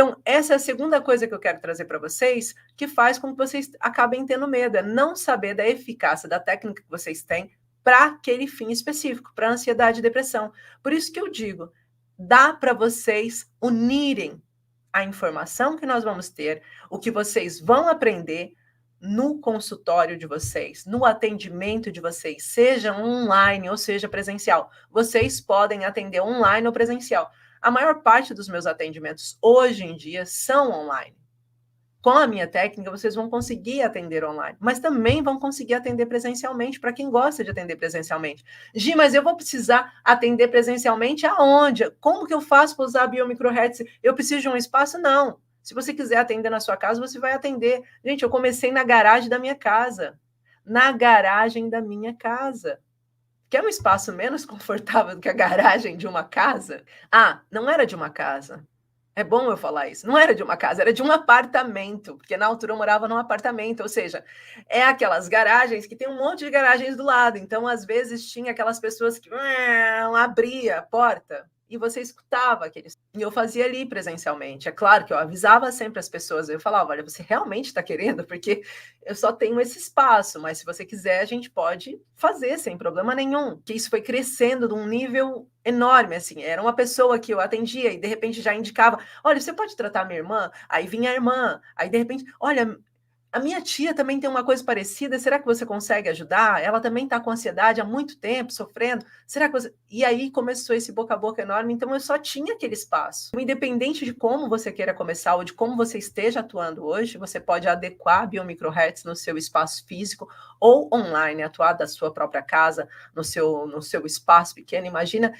Então, essa é a segunda coisa que eu quero trazer para vocês, que faz com que vocês acabem tendo medo, é não saber da eficácia da técnica que vocês têm para aquele fim específico, para ansiedade e depressão. Por isso que eu digo, dá para vocês unirem a informação que nós vamos ter, o que vocês vão aprender no consultório de vocês, no atendimento de vocês, seja online ou seja presencial. Vocês podem atender online ou presencial. A maior parte dos meus atendimentos hoje em dia são online. Com a minha técnica, vocês vão conseguir atender online, mas também vão conseguir atender presencialmente, para quem gosta de atender presencialmente. Gi, mas eu vou precisar atender presencialmente aonde? Como que eu faço para usar a biomicrohertz? Eu preciso de um espaço? Não. Se você quiser atender na sua casa, você vai atender. Gente, eu comecei na garagem da minha casa. Na garagem da minha casa. Quer um espaço menos confortável do que a garagem de uma casa? Ah, não era de uma casa. É bom eu falar isso. Não era de uma casa, era de um apartamento, porque na altura eu morava num apartamento, ou seja, é aquelas garagens que tem um monte de garagens do lado. Então, às vezes, tinha aquelas pessoas que abria a porta e você escutava aqueles. E eu fazia ali presencialmente. É claro que eu avisava sempre as pessoas, eu falava: olha, você realmente está querendo? Porque eu só tenho esse espaço, mas se você quiser, a gente pode fazer sem problema nenhum. Que isso foi crescendo de um nível enorme, assim. Era uma pessoa que eu atendia e de repente já indicava: olha, você pode tratar minha irmã? Aí vinha a irmã, aí de repente, olha, a minha tia também tem uma coisa parecida, será que você consegue ajudar? Ela também está com ansiedade há muito tempo, sofrendo, será que você... E aí começou esse boca a boca enorme, então eu só tinha aquele espaço. Independente de como você queira começar ou de como você esteja atuando hoje, você pode adequar a biomicrohertz no seu espaço físico ou online, atuar da sua própria casa, no seu espaço pequeno. Imagina,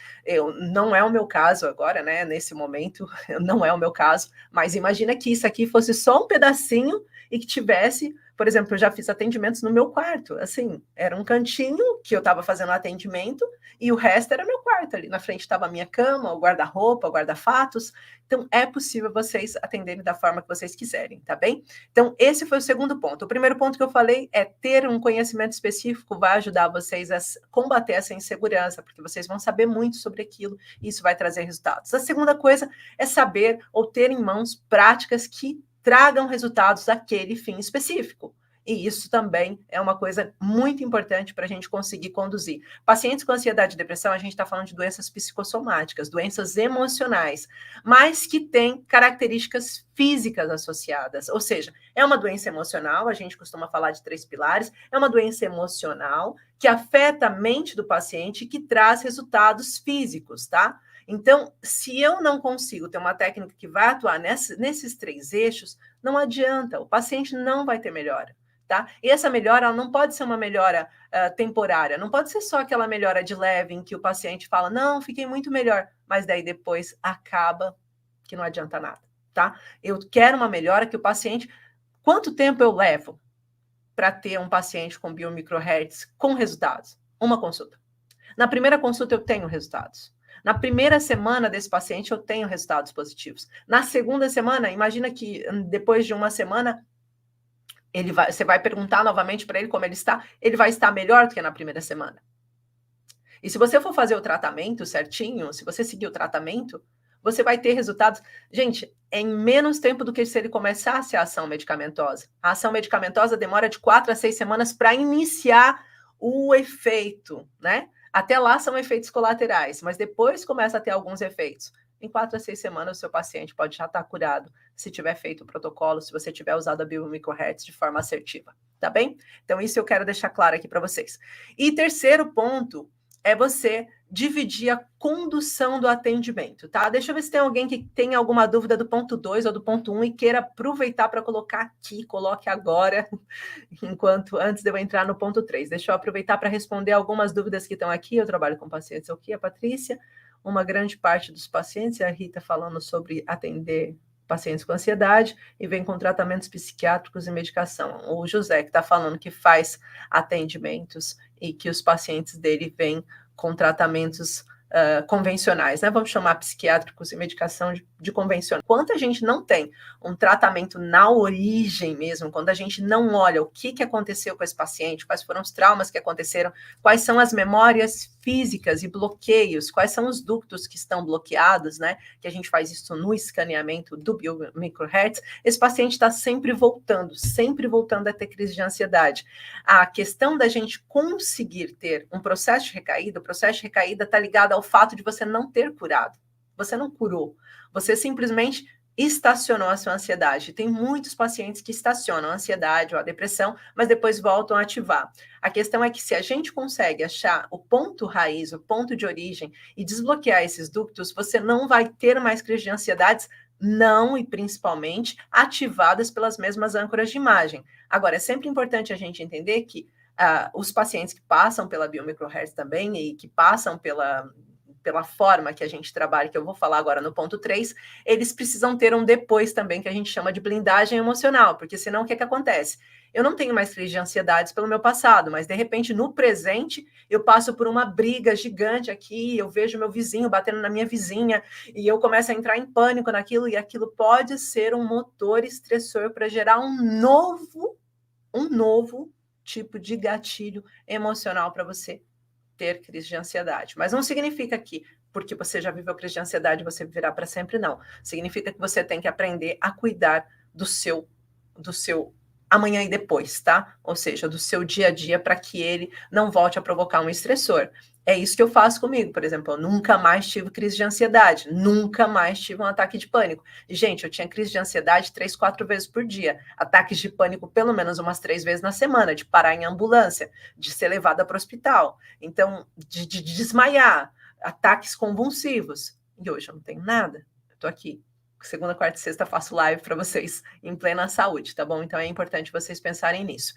não é o meu caso agora, né? Nesse momento, não é o meu caso, mas imagina que isso aqui fosse só um pedacinho e que tivesse, por exemplo, eu já fiz atendimentos no meu quarto, assim, era um cantinho que eu estava fazendo atendimento e o resto era meu quarto, ali na frente estava a minha cama, o guarda-roupa, o guarda-fatos, então é possível vocês atenderem da forma que vocês quiserem, tá bem? Então esse foi o segundo ponto. O primeiro ponto que eu falei é ter um conhecimento específico vai ajudar vocês a combater essa insegurança, porque vocês vão saber muito sobre aquilo e isso vai trazer resultados. A segunda coisa é saber ou ter em mãos práticas que tragam resultados daquele fim específico. E isso também é uma coisa muito importante para a gente conseguir conduzir. Pacientes com ansiedade e depressão, a gente está falando de doenças psicossomáticas, doenças emocionais, mas que têm características físicas associadas. Ou seja, é uma doença emocional, a gente costuma falar de 3 pilares, é uma doença emocional que afeta a mente do paciente e que traz resultados físicos, tá? Então, se eu não consigo ter uma técnica que vai atuar nesses 3 eixos, não adianta, o paciente não vai ter melhora, tá? E essa melhora ela não pode ser uma melhora temporária, não pode ser só aquela melhora de leve em que o paciente fala, não, fiquei muito melhor, mas daí depois acaba que não adianta nada, tá? Eu quero uma melhora que o paciente... Quanto tempo eu levo para ter um paciente com biomicrohertz com resultados? Uma consulta. Na primeira consulta eu tenho resultados. Na primeira semana desse paciente, eu tenho resultados positivos. Na segunda semana, imagina que depois de uma semana, você vai perguntar novamente para ele como ele vai estar melhor do que na primeira semana. E se você for fazer o tratamento certinho, se você seguir o tratamento, você vai ter resultados, gente, em menos tempo do que se ele começasse a ação medicamentosa. A ação medicamentosa demora de 4 a 6 semanas para iniciar o efeito, né? Até lá são efeitos colaterais, mas depois começa a ter alguns efeitos. Em 4 a 6 semanas, o seu paciente pode já estar curado, se tiver feito o protocolo, se você tiver usado a biomicrohertz de forma assertiva, tá bem? Então, isso eu quero deixar claro aqui para vocês. E terceiro ponto é você dividir a condução do atendimento, tá? Deixa eu ver se tem alguém que tem alguma dúvida do ponto 2 ou do ponto 1 e queira aproveitar para colocar aqui, coloque agora, antes de eu entrar no ponto 3. Deixa eu aproveitar para responder algumas dúvidas que estão aqui. Eu trabalho com pacientes aqui, a Patrícia, uma grande parte dos pacientes, a Rita falando sobre atender pacientes com ansiedade e vem com tratamentos psiquiátricos e medicação. O José, que está falando que faz atendimentos e que os pacientes dele vêm com tratamentos convencionais, né? Vamos chamar psiquiátricos e medicação de convencional. Quando a gente não tem um tratamento na origem mesmo, quando a gente não olha o que aconteceu com esse paciente, quais foram os traumas que aconteceram, quais são as memórias físicas e bloqueios, quais são os ductos que estão bloqueados, né? Que a gente faz isso no escaneamento do biomicrohertz, esse paciente está sempre voltando a ter crise de ansiedade. A questão da gente conseguir ter um processo de recaída, o processo de recaída está ligado ao fato de você não ter curado. Você não curou. Você simplesmente estacionou a sua ansiedade. Tem muitos pacientes que estacionam a ansiedade ou a depressão, mas depois voltam a ativar. A questão é que se a gente consegue achar o ponto raiz, o ponto de origem e desbloquear esses ductos, você não vai ter mais crise de ansiedades, não e principalmente ativadas pelas mesmas âncoras de imagem. Agora, é sempre importante a gente entender que os pacientes que passam pela biomicrohertz também e que passam pela forma que a gente trabalha, que eu vou falar agora no ponto 3, eles precisam ter um depois também, que a gente chama de blindagem emocional, porque senão o que acontece? Eu não tenho mais crise de ansiedades pelo meu passado, mas de repente no presente eu passo por uma briga gigante aqui, eu vejo meu vizinho batendo na minha vizinha e eu começo a entrar em pânico naquilo, e aquilo pode ser um motor estressor para gerar um novo tipo de gatilho emocional para você ter crise de ansiedade. Mas não significa que, porque você já viveu crise de ansiedade, você viverá para sempre, não. Significa que você tem que aprender a cuidar do seu amanhã e depois, tá? Ou seja, do seu dia a dia, para que ele não volte a provocar um estressor. É isso que eu faço comigo, por exemplo, eu nunca mais tive crise de ansiedade, nunca mais tive um ataque de pânico. Gente, eu tinha crise de ansiedade 3, 4 vezes por dia, ataques de pânico pelo menos umas 3 vezes na semana, de parar em ambulância, de ser levada para o hospital, então, de desmaiar, ataques convulsivos. E hoje eu não tenho nada, eu tô aqui. Segunda, quarta e sexta faço live para vocês em plena saúde, tá bom? Então é importante vocês pensarem nisso.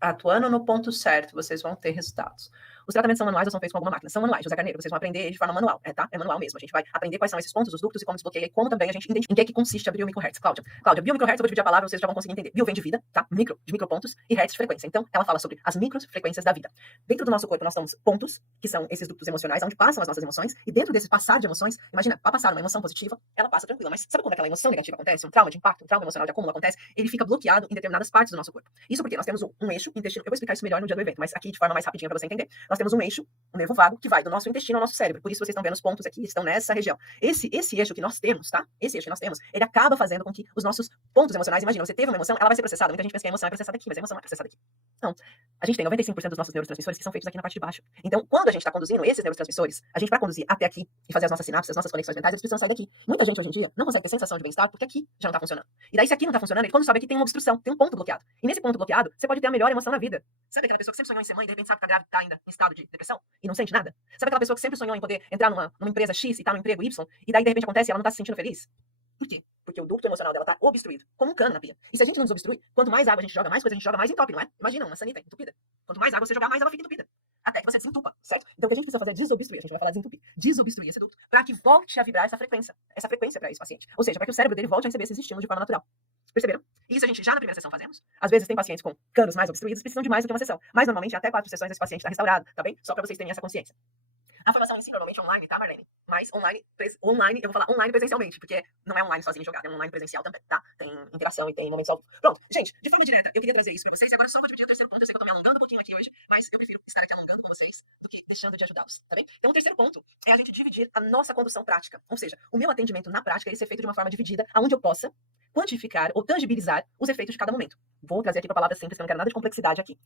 Atuando no ponto certo, vocês vão ter resultados. Os tratamentos são manuais ou são feitos com alguma máquina? São manuais, José Carneiro, vocês vão aprender de forma manual, tá? É manual mesmo. A gente vai aprender quais são esses pontos, os ductos e como desbloqueia, e como também a gente identifica em que consiste a biomicrohertz. Cláudia, biomicrohertz, eu vou dividir a palavra, vocês já vão conseguir entender. Bio vem de vida, tá? Micro, de micropontos, e hertz de frequência. Então, ela fala sobre as microfrequências da vida. Dentro do nosso corpo, nós temos pontos, que são esses ductos emocionais, onde passam as nossas emoções, e dentro desse passar de emoções, imagina, para passar uma emoção positiva, ela passa tranquila, mas sabe quando aquela emoção negativa acontece? Um trauma de impacto, um trauma emocional de acúmulo acontece? Ele fica bloqueado em determinadas partes do nosso corpo. Isso porque nós temos um eixo intestino, eu vou explicar isso melhor no dia do evento, mas aqui de forma mais rapidinha para você entender. Nós temos um eixo, um nervo vago, que vai do nosso intestino ao nosso cérebro. Por isso vocês estão vendo os pontos aqui, estão nessa região. Esse eixo que nós temos, tá? Esse eixo que nós temos, ele acaba fazendo com que os nossos pontos emocionais, imagina, você teve uma emoção, ela vai ser processada. Muita gente pensa que a emoção é processada aqui, mas a emoção é processada aqui. Não. A gente tem 95% dos nossos neurotransmissores que são feitos aqui na parte de baixo. Então, quando a gente está conduzindo esses neurotransmissores, a gente, para conduzir até aqui e fazer as nossas sinapses, as nossas conexões mentais, eles precisam sair daqui. Muita gente hoje em dia não consegue ter sensação de bem-estar porque aqui já não está funcionando. E daí, se aqui não está funcionando, ele quando sobe aqui tem uma obstrução, tem um ponto bloqueado. E nesse ponto bloqueado, você pode ter a melhor emoção na vida. Sabe aquela pessoa que sempre sonhou em ser mãe e de repente sabe que tá grávida, tá ainda em estado de depressão e não sente nada? Sabe aquela pessoa que sempre sonhou em poder entrar numa empresa X e tá no emprego Y e daí de repente acontece e ela não tá se sentindo feliz? Por quê? Porque o ducto emocional dela tá obstruído, como um cano na pia. E se a gente não desobstrui, quanto mais água a gente joga, mais coisa a gente joga, mais entope, não é? Imagina uma sanita entupida. Quanto mais água você jogar, mais ela fica entupida. Até que você desentupa, certo? Então o que a gente precisa fazer é desobstruir. A gente vai falar desentupir. Desobstruir esse ducto para que volte a vibrar essa frequência para esse paciente. Ou seja, para que o cérebro dele volte a receber esses estímulos de forma natural. Perceberam? E isso a gente já na primeira sessão fazemos. Às vezes tem pacientes com canos mais obstruídos que precisam de mais do que uma sessão. Mas normalmente até 4 sessões esse paciente está restaurado, tá bem? Só para vocês terem essa consciência. A formação em si normalmente é online, tá, Marlene? Mas online, eu vou falar online presencialmente, porque não é online sozinho jogado, é online presencial também, tá? Tem interação e tem momentos ao... Pronto, gente, de forma direta, eu queria trazer isso pra vocês, e agora só vou dividir o terceiro ponto. Eu sei que eu tô me alongando um pouquinho aqui hoje, mas eu prefiro estar aqui alongando com vocês do que deixando de ajudá-los, tá bem? Então o terceiro ponto é a gente dividir a nossa condução prática, ou seja, o meu atendimento na prática, ele ser feito de uma forma dividida, onde eu possa quantificar ou tangibilizar os efeitos de cada momento. Vou trazer aqui pra palavra simples, que eu não quero nada de complexidade aqui.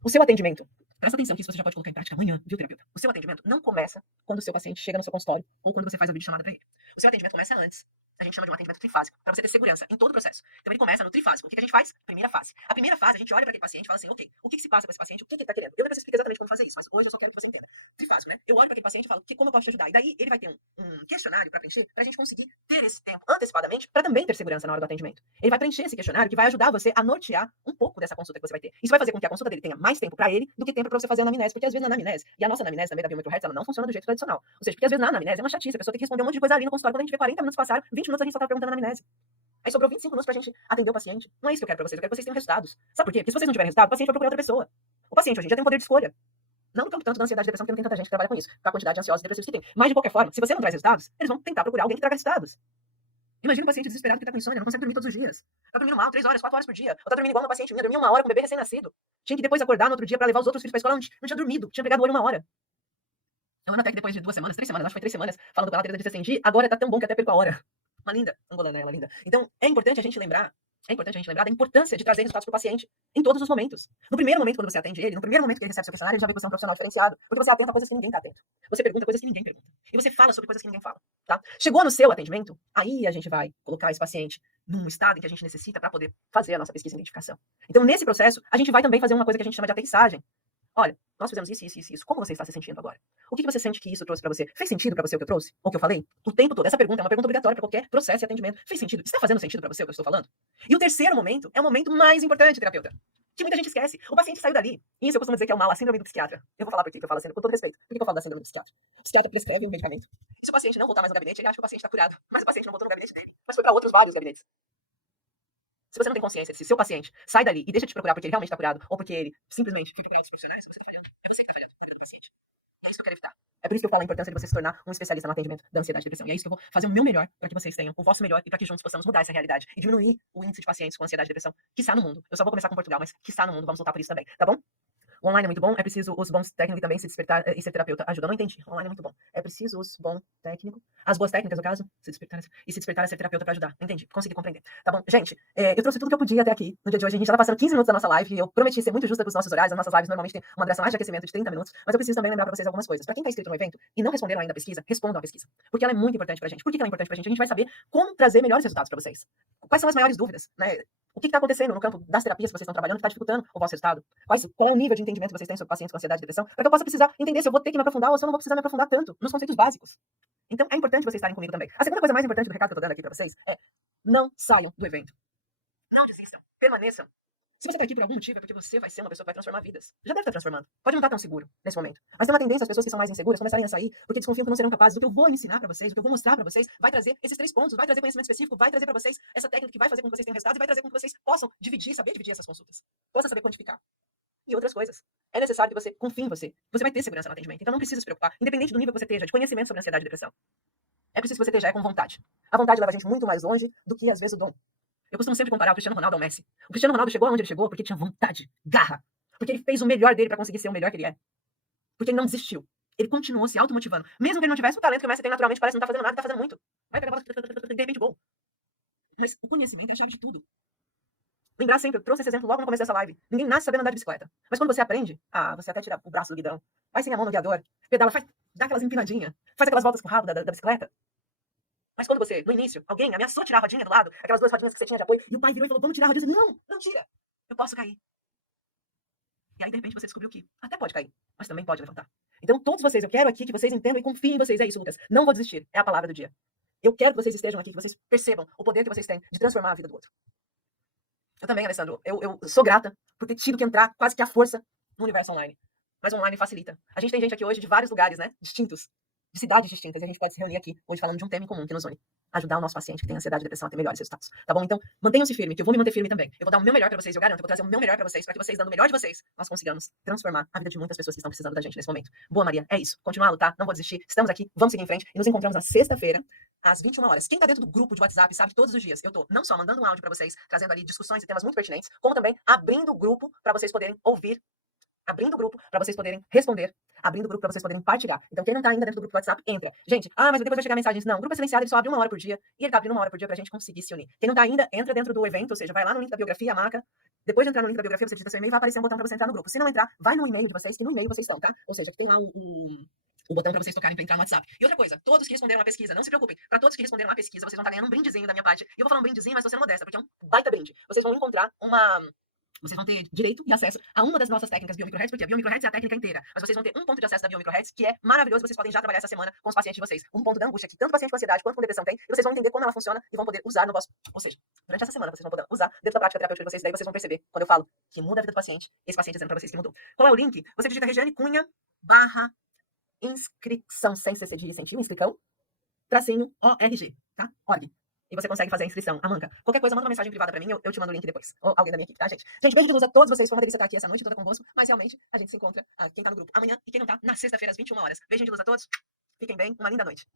O seu atendimento, presta atenção que isso você já pode colocar em prática amanhã, viu, terapeuta? O seu atendimento não começa quando o seu paciente chega no seu consultório ou quando você faz a videochamada para ele. O seu atendimento começa antes. A gente chama de um atendimento trifásico, para você ter segurança em todo o processo. Então ele começa no trifásico. O que a gente faz? Primeira fase. A primeira fase, a gente olha para aquele paciente e fala assim, ok, o que se passa com esse paciente? O que ele está querendo? Eu depois explico exatamente como fazer isso, mas hoje eu só quero que você entenda. Trifásico, né? Eu olho para aquele paciente e falo, como eu posso te ajudar? E daí ele vai ter um questionário para preencher, para a gente conseguir ter esse tempo antecipadamente, para também ter segurança na hora do atendimento. Ele vai preencher esse questionário que vai ajudar você a nortear um pouco dessa consulta que você vai ter. Isso vai fazer com que a consulta dele tenha mais tempo para ele do que tempo para você fazer a anamnese, porque às vezes na anamnese, e a nossa anamnese também da biomicrohertz, ela não funciona do jeito tradicional. Ou seja, porque às vezes na anamnese é uma chatice, a pessoa tem que responder um monte de coisa ali no consultório, quando a gente vê 40 minutos passaram, 20 minutos a gente só tá perguntando a anamnese. Aí sobrou 25 minutos pra gente atender o paciente. Não é isso que eu quero pra vocês, eu quero que vocês tenham resultados. Sabe por quê? Porque se vocês não tiverem resultado, o paciente vai procurar outra pessoa. O paciente hoje em dia tem um poder de escolha. Não no campo tanto da ansiedade e depressão, porque não tem tanta gente que trabalha com isso, com a quantidade de ansiosos e depressivos que tem. Mas, de qualquer forma, se você não traz resultados, eles vão tentar procurar alguém que traga resultados. Imagina um paciente desesperado que tá com insônia, não consegue dormir todos os dias. Tá dormindo mal, 3 horas, 4 horas por dia. Ou tá dormindo igual uma paciente minha, dormia 1 hora com um bebê recém-nascido. Tinha que depois acordar no outro dia pra levar os outros filhos pra escola, não tinha dormido, tinha pegado o olho 1 hora. Eu lembro até que depois de 2 semanas, 3 semanas, acho que foi 3 semanas, falando com ela, Teresa disse assim, Gi, agora tá tão bom que até perco a hora. Uma linda, angolana, ela linda. Então, é importante a gente lembrar da importância de trazer resultados para o paciente em todos os momentos. No primeiro momento, quando você atende ele, no primeiro momento que ele recebe seu questionário, ele já vê que você é um profissional diferenciado, porque você atenta a coisas que ninguém está atento. Você pergunta coisas que ninguém pergunta. E você fala sobre coisas que ninguém fala, tá? Chegou no seu atendimento, aí a gente vai colocar esse paciente num estado em que a gente necessita para poder fazer a nossa pesquisa e identificação. Então, nesse processo, a gente vai também fazer uma coisa que a gente chama de aterrissagem. Olha, nós fizemos isso. Como você está se sentindo agora? O que você sente que isso trouxe para você? Fez sentido para você o que eu trouxe? Ou o que eu falei? O tempo todo. Essa pergunta é uma pergunta obrigatória para qualquer processo de atendimento. Fez sentido? Está fazendo sentido para você o que eu estou falando? E o terceiro momento é o momento mais importante, terapeuta, que muita gente esquece. O paciente saiu dali. Isso eu costumo dizer que é a síndrome do psiquiatra. Eu vou falar por que eu falo assim, com todo respeito. Por que eu falo da síndrome do psiquiatra? O psiquiatra prescreve um medicamento. Se o paciente não voltar mais no gabinete, ele acha que o paciente está curado. Mas o paciente não voltou no gabinete dele. Mas foi para outros vários gabinetes. Se você não tem consciência de se seu paciente sai dali e deixa de te procurar porque ele realmente está curado, ou porque ele simplesmente foi procurar outros profissionais, você está falhando. É você que está falhando, cuidando do paciente. É isso que eu quero evitar. É por isso que eu falo a importância de você se tornar um especialista no atendimento da ansiedade e depressão. E é isso que eu vou fazer o meu melhor para que vocês tenham o vosso melhor e para que juntos possamos mudar essa realidade e diminuir o índice de pacientes com ansiedade e depressão, que está no mundo. Eu só vou começar com Portugal, mas que está no mundo. Vamos lutar por isso também, tá bom? O online é muito bom, é preciso os bons técnicos também se despertar e ser terapeuta. Ajuda, não entendi. O online é muito bom. É preciso os bons técnicos, as boas técnicas, no caso, se despertar a ser terapeuta para ajudar. Entendi, consegui compreender. Tá bom? Gente, eu trouxe tudo que eu podia até aqui no dia de hoje. A gente já tá passando 15 minutos da nossa live e eu prometi ser muito justa com os nossos horários. As nossas lives normalmente têm uma duração mais de aquecimento de 30 minutos, mas eu preciso também lembrar para vocês algumas coisas. Para quem tá inscrito no evento e não responderam ainda a pesquisa, respondam a pesquisa. Porque ela é muito importante pra gente. Por que ela é importante pra gente? A gente vai saber como trazer melhores resultados para vocês. Quais são as maiores dúvidas, né? O que está acontecendo no campo das terapias que vocês estão trabalhando que está dificultando o vosso resultado? Qual é o nível de entendimento que vocês têm sobre pacientes com ansiedade e depressão? Para que eu possa precisar entender se eu vou ter que me aprofundar ou se eu não vou precisar me aprofundar tanto nos conceitos básicos. Então, é importante vocês estarem comigo também. A segunda coisa mais importante do recado que eu estou dando aqui para vocês é não saiam do evento. Não desistam. Permaneçam. Se você está aqui por algum motivo, é porque você vai ser uma pessoa que vai transformar vidas. Já deve estar transformando. Pode não estar tão seguro nesse momento. Mas tem uma tendência as pessoas que são mais inseguras começarem a sair porque desconfiam que não serão capazes. O que eu vou ensinar para vocês, o que eu vou mostrar para vocês, vai trazer esses 3 pontos, vai trazer conhecimento específico, vai trazer para vocês essa técnica que vai fazer com que vocês tenham resultados e vai trazer com que vocês possam saber dividir essas consultas. Possam saber quantificar. E outras coisas. É necessário que você confie em você. Você vai ter segurança no atendimento. Então não precisa se preocupar. Independente do nível que você esteja de conhecimento sobre ansiedade e depressão. É preciso que você esteja com vontade. A vontade leva a gente muito mais longe do que, às vezes, o dom. Eu costumo sempre comparar o Cristiano Ronaldo ao Messi. O Cristiano Ronaldo chegou aonde ele chegou porque tinha vontade, garra. Porque ele fez o melhor dele para conseguir ser o melhor que ele é. Porque ele não desistiu. Ele continuou se automotivando. Mesmo que ele não tivesse o talento que o Messi tem naturalmente, parece que não tá fazendo nada, tá fazendo muito. Vai pegar a bola, de repente, gol. Mas o conhecimento é a chave de tudo. Lembrar sempre, eu trouxe esse exemplo logo no começo dessa live. Ninguém nasce sabendo andar de bicicleta. Mas quando você aprende, você até tira o braço do guidão. Vai sem a mão no guiador, pedala, dá aquelas empinadinhas, faz aquelas voltas com o rabo da bicicleta. Mas quando você, no início, alguém ameaçou tirar a rodinha do lado, aquelas 2 rodinhas que você tinha de apoio, e o pai virou e falou, vamos tirar a rodinha. Você, não tira. Eu posso cair. E aí, de repente, você descobriu que até pode cair, mas também pode levantar. Então, todos vocês, eu quero aqui que vocês entendam e confiem em vocês. É isso, Lucas. Não vou desistir. É a palavra do dia. Eu quero que vocês estejam aqui, que vocês percebam o poder que vocês têm de transformar a vida do outro. Eu também, Alessandro, eu sou grata por ter tido que entrar quase que à força no universo online. Mas o online facilita. A gente tem gente aqui hoje de vários lugares, né? Distintos. De cidades distintas. E a gente pode se reunir aqui hoje falando de um tema em comum que nos une. Ajudar o nosso paciente que tem ansiedade e depressão a ter melhores resultados. Tá bom? Então, mantenham-se firme, que eu vou me manter firme também. Eu vou dar o meu melhor pra vocês, eu garanto. Eu vou trazer o meu melhor pra vocês, pra que vocês, dando o melhor de vocês, nós consigamos transformar a vida de muitas pessoas que estão precisando da gente nesse momento. Boa, Maria. É isso. Continuar a lutar, não vou desistir. Estamos aqui, vamos seguir em frente. E nos encontramos na sexta-feira, às 21 horas. Quem tá dentro do grupo de WhatsApp sabe que todos os dias eu tô não só mandando um áudio pra vocês, trazendo ali discussões e temas muito pertinentes, como também abrindo o grupo pra vocês poderem ouvir, abrindo o grupo para vocês poderem responder, abrindo o grupo para vocês poderem partilhar. Então, quem não tá ainda dentro do grupo do WhatsApp, entra. Gente, mas depois vai chegar mensagens. Não, o grupo é silenciado, ele só abre 1 hora por dia, e ele tá abrindo 1 hora por dia pra gente conseguir se unir. Quem não tá ainda, entra dentro do evento, ou seja, vai lá no link da biografia, marca. Depois de entrar no link da biografia, você digita seu e-mail, vai aparecer um botão pra você entrar no grupo. Se não entrar, vai no e-mail de vocês, que no e-mail vocês estão, tá? Ou seja, que tem lá o botão para vocês tocarem para entrar no WhatsApp. E outra coisa, todos que responderam a pesquisa, não se preocupem. Para todos que responderam a pesquisa, vocês vão estar ganhando um brindezinho da minha parte. E eu vou falar um brindezinho, mas vou ser modesta, porque é um baita brinde. Vocês vão encontrar vocês vão ter direito e acesso a uma das nossas técnicas biomicrohertz, porque a biomicrohertz é a técnica inteira. Mas vocês vão ter um ponto de acesso da biomicrohertz, que é maravilhoso. Vocês podem já trabalhar essa semana com os pacientes de vocês. Um ponto da angústia que tanto paciente com ansiedade quanto com depressão tem. E vocês vão entender como ela funciona e vão poder usar no vosso... Ou seja, durante essa semana vocês vão poder usar dentro da prática terapêutica de vocês. Daí vocês vão perceber, quando eu falo que muda a vida do paciente, esse paciente dizendo pra vocês que mudou. Qual é o link? Você digita Regiane Cunha /inscrição sem CC de incentivo, inscrição, tracinho ORG, tá? ORG. e você consegue fazer a inscrição. Amanca, qualquer coisa, manda uma mensagem privada pra mim, eu te mando o link depois. Ou alguém da minha equipe, tá, gente? Gente, beijo de luz a todos vocês. Foi uma delícia estar aqui essa noite toda convosco, mas realmente a gente se encontra, quem tá no grupo, amanhã e quem não tá, na sexta-feira às 21 horas. Beijinho de luz a todos. Fiquem bem. Uma linda noite.